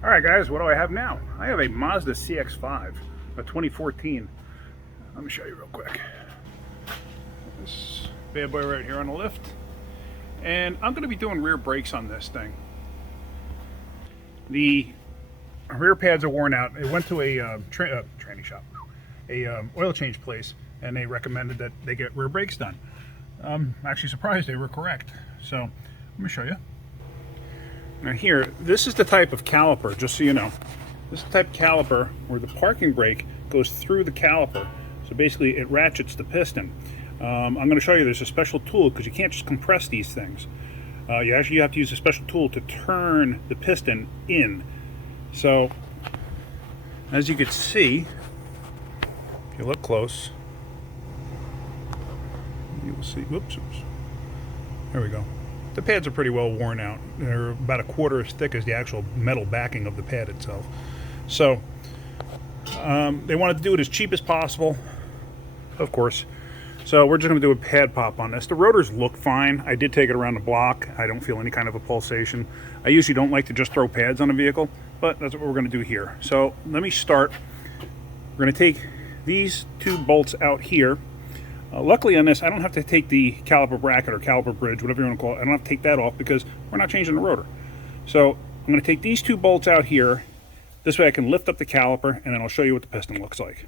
All right, guys, what do I have now? I have a Mazda CX-5, a 2014. Let me show you real quick. This bad boy right here on the lift. And I'm going to be doing rear brakes on this thing. The rear pads are worn out. It went to a training shop, a oil change place, and they recommended that they get rear brakes done. I'm actually surprised they were correct. So let me show you. Now here, this is the type of caliper, just so you know. This is the type of caliper where the parking brake goes through the caliper. So basically it ratchets the piston. I'm going to show you there's a special tool because you can't just compress these things. You actually have to use a special tool to turn the piston in. So as you can see, if you look close, you will see, oops, there we go. The pads are pretty well worn out. They're about a quarter as thick as the actual metal backing of the pad itself. So they wanted to do it as cheap as possible, of course. So we're just going to do a pad pop on this. The rotors look fine. I did take it around the block. I don't feel any kind of a pulsation. I usually don't like to just throw pads on a vehicle, but that's what we're going to do here. So let me start. We're going to take these two bolts out here. Luckily on this, I don't have to take the caliper bracket or caliper bridge, whatever you want to call it. I don't have to take that off because we're not changing the rotor. So I'm going to take these two bolts out here. This way I can lift up the caliper, and then I'll show you what the piston looks like.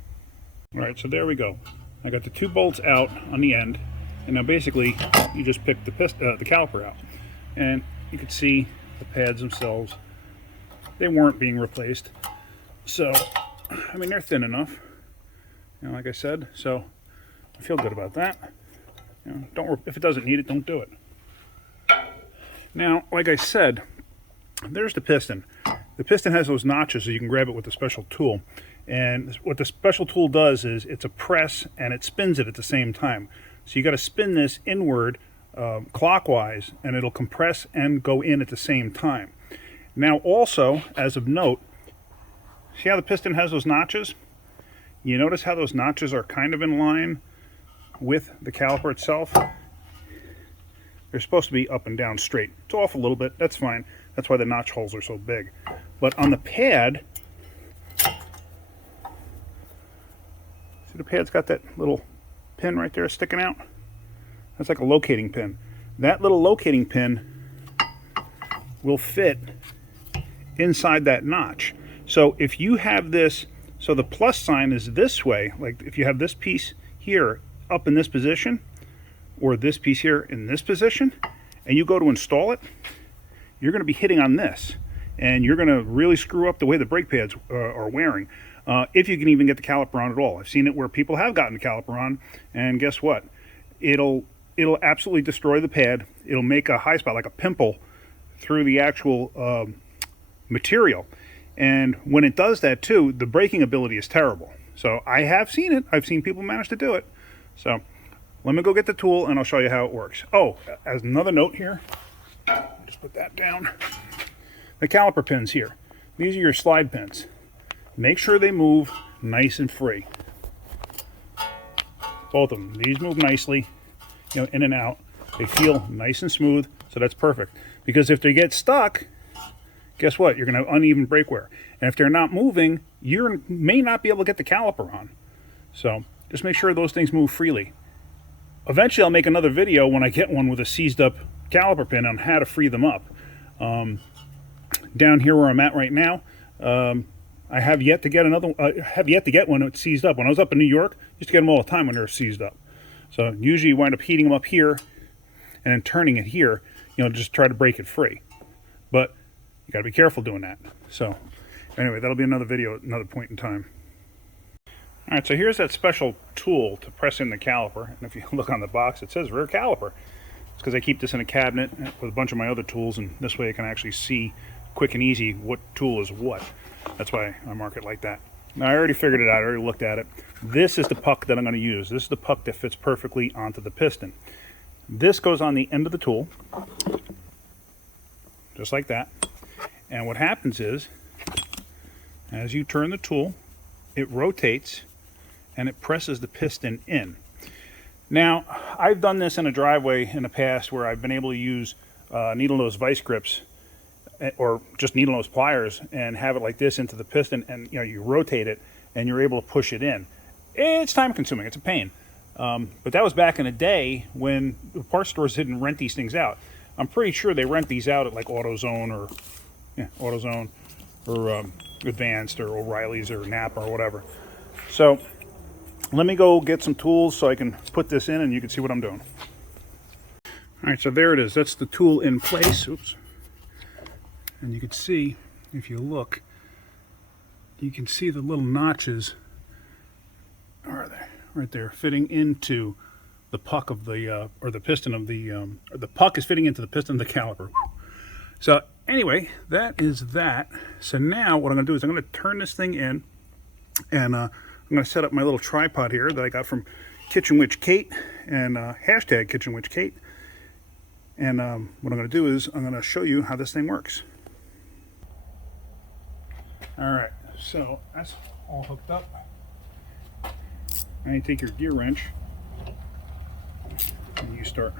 All right, so there we go. I got the two bolts out on the end, and now basically you just pick the caliper out. And you can see the pads themselves. They weren't being replaced. So, I mean, they're thin enough, like I said. So I feel good about that. If it doesn't need it, don't do it. Now, like I said, there's the piston. The piston has those notches so you can grab it with a special tool. And what the special tool does is it's a press and it spins it at the same time. So you got to spin this inward clockwise, and it'll compress and go in at the same time. Now also, as of note, see how the piston has those notches? You notice how those notches are kind of in line with the caliper itself? They're supposed to be up and down straight. It's off a little bit, that's fine. That's why the notch holes are so big. But on the pad, see the pad's got that little pin right there sticking out? That's like a locating pin. That little locating pin will fit inside that notch. So if you have this, so the plus sign is this way, like if you have this piece here up in this position, or this piece here in this position, and you go to install it, you're going to be hitting on this, and you're going to really screw up the way the brake pads are wearing, if you can even get the caliper on at all. I've seen it where people have gotten the caliper on, and guess what? It'll absolutely destroy the pad. It'll make a high spot, like a pimple, through the actual material. And when it does that too, the braking ability is terrible. So I have seen it. I've seen people manage to do it. So let me go get the tool and I'll show you how it works. Oh, as another note here, just put that down. The caliper pins here. These are your slide pins. Make sure they move nice and free. Both of them. These move nicely, in and out. They feel nice and smooth, so that's perfect. Because if they get stuck, guess what? You're going to have uneven brake wear. And if they're not moving, you may not be able to get the caliper on. So just make sure those things move freely. Eventually, I'll make another video when I get one with a seized up caliper pin on how to free them up. Down here where I'm at right now, I have yet to get one that's seized up. When I was up in New York, I used to get them all the time when they're seized up. So usually you wind up heating them up here and then turning it here, just try to break it free. But you got to be careful doing that. So anyway, that'll be another video at another point in time. All right, so here's that special tool to press in the caliper. And if you look on the box, it says rear caliper. It's because I keep this in a cabinet with a bunch of my other tools, and this way I can actually see quick and easy what tool is what. That's why I mark it like that. Now, I already figured it out. I already looked at it. This is the puck that I'm going to use. This is the puck that fits perfectly onto the piston. This goes on the end of the tool, just like that. And what happens is, as you turn the tool, it rotates and it presses the piston in. Now, I've done this in a driveway in the past where I've been able to use needle nose vice grips or just needle nose pliers and have it like this into the piston, and you rotate it and you're able to push it in. It's time consuming. It's a pain. But that was back in the day when the parts stores didn't rent these things out. I'm pretty sure they rent these out at like AutoZone or Advanced or O'Reilly's or Napa or whatever. So let me go get some tools so I can put this in and you can see what I'm doing. All right, so there it is. That's the tool in place. Oops. And you can see, if you look, you can see the little notches are there, right there, fitting into the puck of the, or the piston of the, or the puck is fitting into the piston of the caliper. So anyway, that is that. So now what I'm going to do is I'm going to turn this thing in, and I'm going to set up my little tripod here that I got from Kitchen Witch Kate, and hashtag Kitchen Witch Kate. And what I'm going to do is I'm going to show you how this thing works. All right, so that's all hooked up. Now you take your gear wrench and you start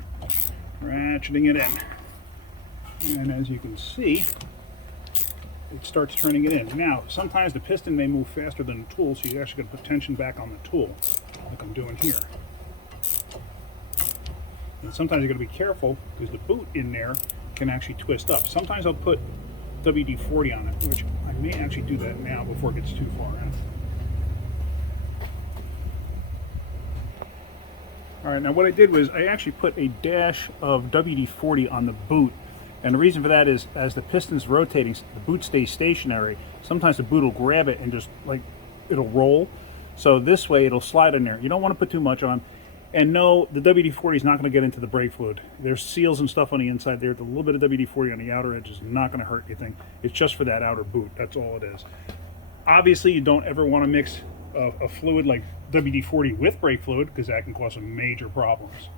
ratcheting it in. And as you can see, it starts turning it in. Now, sometimes the piston may move faster than the tool, so you actually got to put tension back on the tool, like I'm doing here. And sometimes you got to be careful because the boot in there can actually twist up. Sometimes I'll put WD-40 on it, which I may actually do that now before it gets too far in. All right, now what I did was I actually put a dash of WD-40 on the boot, and the reason for that is as the piston's rotating, the boot stays stationary. Sometimes the boot will grab it and just like it'll roll. So this way it'll slide in there. You don't want to put too much on. And no, the WD-40 is not going to get into the brake fluid. There's seals and stuff on the inside there. A little bit of WD-40 on the outer edge is not going to hurt anything. It's just for that outer boot. That's all it is. Obviously, you don't ever want to mix a fluid like WD-40 with brake fluid because that can cause some major problems.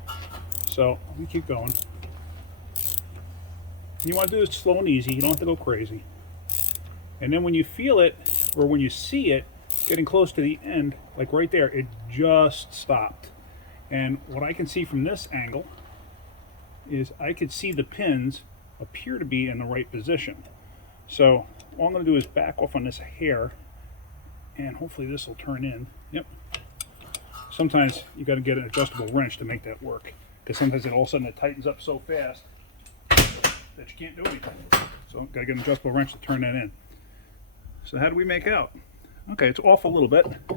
So let me keep going. You want to do it slow and easy. You don't have to go crazy. And then when you feel it, or when you see it getting close to the end, like right there, it just stopped. And what I can see from this angle is I could see the pins appear to be in the right position. So all I'm going to do is back off on this hair, and hopefully this will turn in. Yep. Sometimes you got to get an adjustable wrench to make that work, because sometimes it all of a sudden it tightens up so fast that you can't do anything. So got to get an adjustable wrench to turn that in. So how do we make out? Okay, it's off a little bit. I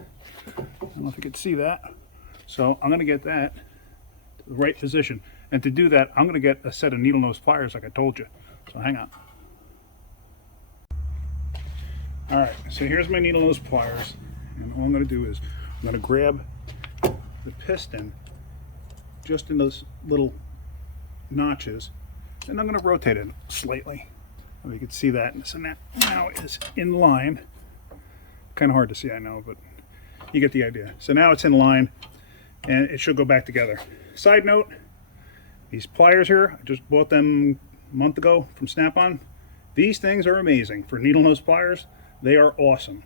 don't know if you can see that. So I'm going to get that to the right position. And to do that, I'm going to get a set of needle nose pliers like I told you. So hang on. All right, so here's my needle nose pliers. And all I'm going to do is I'm going to grab the piston just in those little notches, and I'm going to rotate it slightly. And you can see that. So now is in line. Kind of hard to see, I know, but you get the idea. So now it's in line, and it should go back together. Side note, these pliers here, I just bought them a month ago from Snap-on. These things are amazing. For needle nose pliers, they are awesome.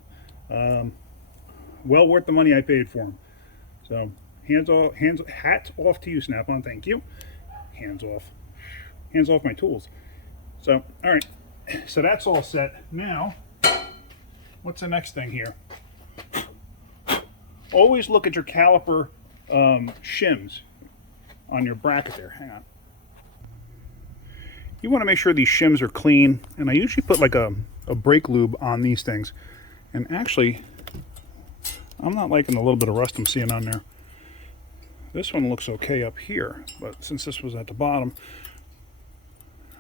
Well worth the money I paid for them. So hats off to you, Snap-on, thank you. Hands off my tools. So, all right, so that's all set. Now, what's the next thing here? Always look at your caliper shims on your bracket there. Hang on. You want to make sure these shims are clean, and I usually put like a brake lube on these things. And actually, I'm not liking the little bit of rust I'm seeing on there. This one looks okay up here, but since this was at the bottom,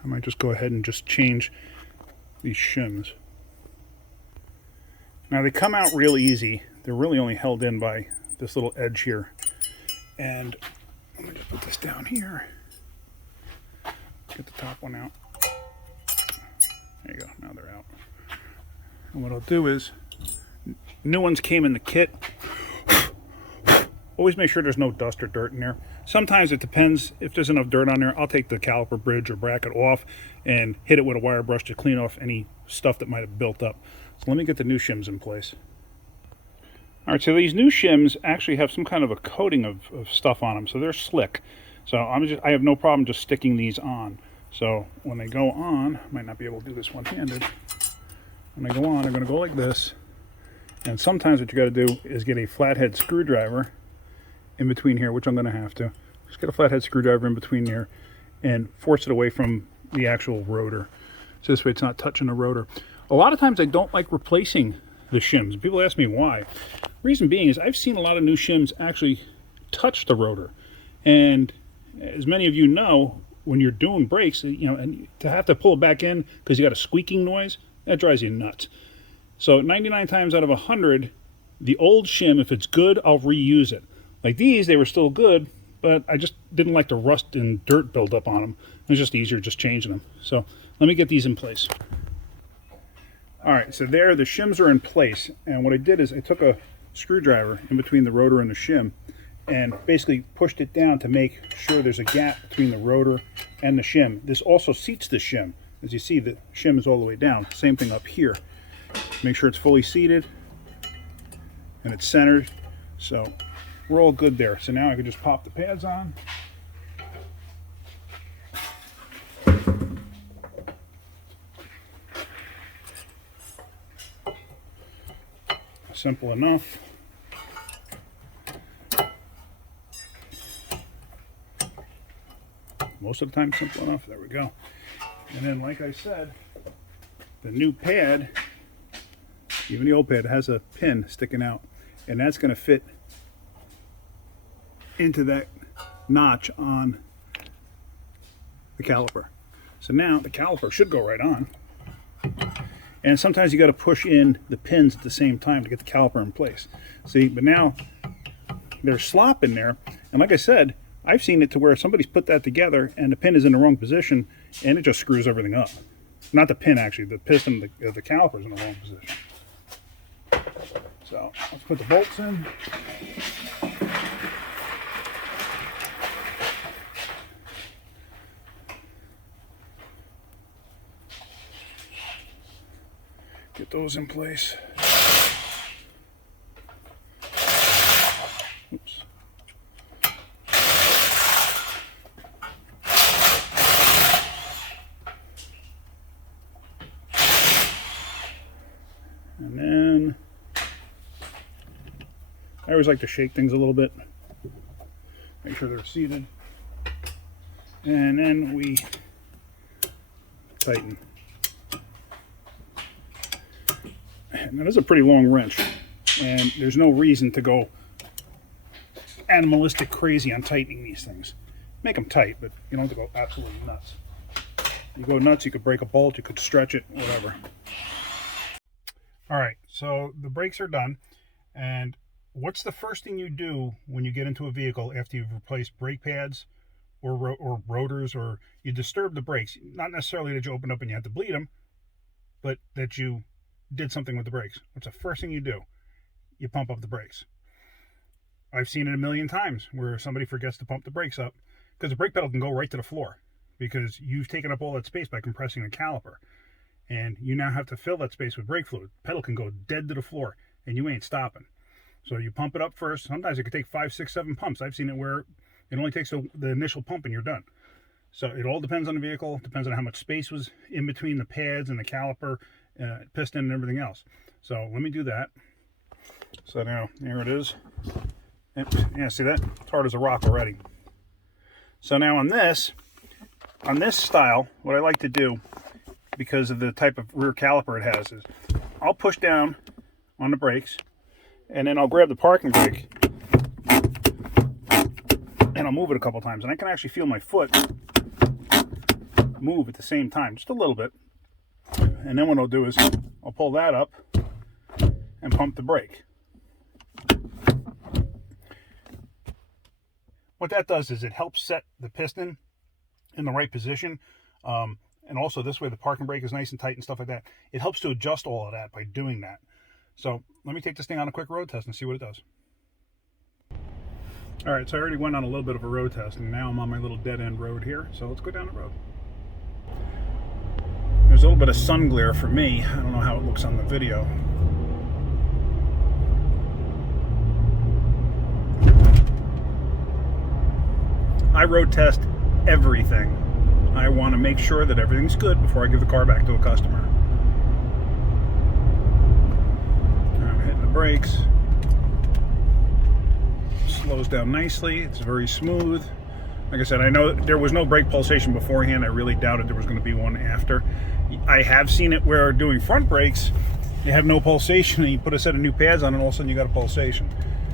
I might just go ahead and just change these shims. Now they come out real easy. They're really only held in by this little edge here. And let me just put this down here. Get the top one out. There you go, now they're out. And what I'll do is, new ones came in the kit. Always make sure there's no dust or dirt in there. Sometimes it depends. If there's enough dirt on there, I'll take the caliper bridge or bracket off and hit it with a wire brush to clean off any stuff that might have built up. So let me get the new shims in place. All right, so these new shims actually have some kind of a coating of stuff on them, so they're slick. So I have no problem just sticking these on. So when they go on, might not be able to do this one-handed. When they go on, they're going to go like this. And sometimes what you got to do is get a flathead screwdriver in between here, which I'm going to have to. Just get a flathead screwdriver in between here and force it away from the actual rotor. So this way it's not touching the rotor. A lot of times I don't like replacing the shims. People ask me why. Reason being is I've seen a lot of new shims actually touch the rotor. And as many of you know, when you're doing brakes, and to have to pull it back in because you got a squeaking noise, that drives you nuts. So 99 times out of 100, the old shim, if it's good, I'll reuse it. Like these, they were still good, but I just didn't like the rust and dirt build up on them. It was just easier just changing them. So let me get these in place. All right, so there, the shims are in place. And what I did is I took a screwdriver in between the rotor and the shim and basically pushed it down to make sure there's a gap between the rotor and the shim. This also seats the shim. As you see, the shim is all the way down. Same thing up here. Make sure it's fully seated and it's centered. So we're all good there. So now I can just pop the pads on. Simple enough. Most of the time simple enough. There we go. And then, like I said, the new pad, even the old pad, has a pin sticking out, and that's going to fit into that notch on the caliper. So now the caliper should go right on. And sometimes you got to push in the pins at the same time to get the caliper in place. See, but now there's slop in there, and like I said, I've seen it to where somebody's put that together and the pin is in the wrong position and it just screws everything up. Not the pin, actually, the piston, the caliper's in the wrong position. So let's put the bolts in. Get those in place. Oops. And then I always like to shake things a little bit, make sure they're seated, and then we tighten. And that is a pretty long wrench, and there's no reason to go animalistic crazy on tightening these things. Make them tight, but you don't have to go absolutely nuts. You go nuts, you could break a bolt, you could stretch it, whatever. All right, so the brakes are done, and what's the first thing you do when you get into a vehicle after you've replaced brake pads or rotors, or you disturb the brakes? Not necessarily that you open up and you have to bleed them, but that you did something with the brakes. What's the first thing you do? You pump up the brakes. I've seen it a million times where somebody forgets to pump the brakes up because the brake pedal can go right to the floor because you've taken up all that space by compressing the caliper. And you now have to fill that space with brake fluid. Pedal can go dead to the floor, and you ain't stopping. So you pump it up first. Sometimes it could take 5, 6, 7 pumps. I've seen it where it only takes the initial pump and you're done. So it all depends on the vehicle. Depends on how much space was in between the pads and the caliper, piston, and everything else. So let me do that. So now, here it is. And, yeah, see that? It's hard as a rock already. So now on this style, what I like to do, because of the type of rear caliper it has, is I'll push down on the brakes and then I'll grab the parking brake and I'll move it a couple times, and I can actually feel my foot move at the same time, just a little bit. And then what I'll do is I'll pull that up and pump the brake. What that does is it helps set the piston in the right position. And also this way the parking brake is nice and tight and stuff like that. It helps to adjust all of that by doing that. So let me take this thing on a quick road test and see what it does. All right, so I already went on a little bit of a road test, and now I'm on my little dead end road here. So let's go down the road. There's a little bit of sun glare for me. I don't know how it looks on the video. I road test everything I want to make sure that everything's good before I give the car back to a customer. I'm hitting the brakes. Slows down nicely. It's very smooth. Like I said, I know there was no brake pulsation beforehand. I really doubted there was going to be one after. I have seen it where doing front brakes, you have no pulsation and you put a set of new pads on and all of a sudden you got a pulsation,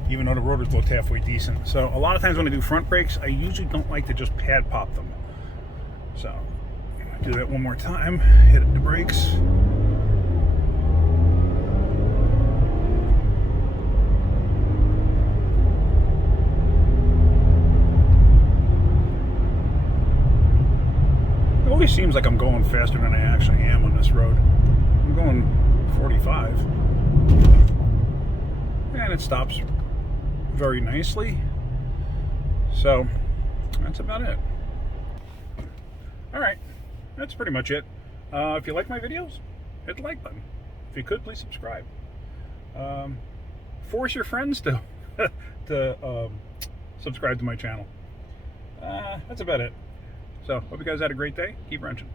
even though the rotors looked halfway decent. So a lot of times when I do front brakes, I usually don't like to just pad pop them. So do that one more time, hit the brakes. It always seems like I'm going faster than I actually am on this road. I'm going 45. And it stops very nicely. So that's about it. Alright, that's pretty much it. If you like my videos, hit the like button. If you could, please subscribe. Force your friends to subscribe to my channel. That's about it. So, hope you guys had a great day. Keep wrenching.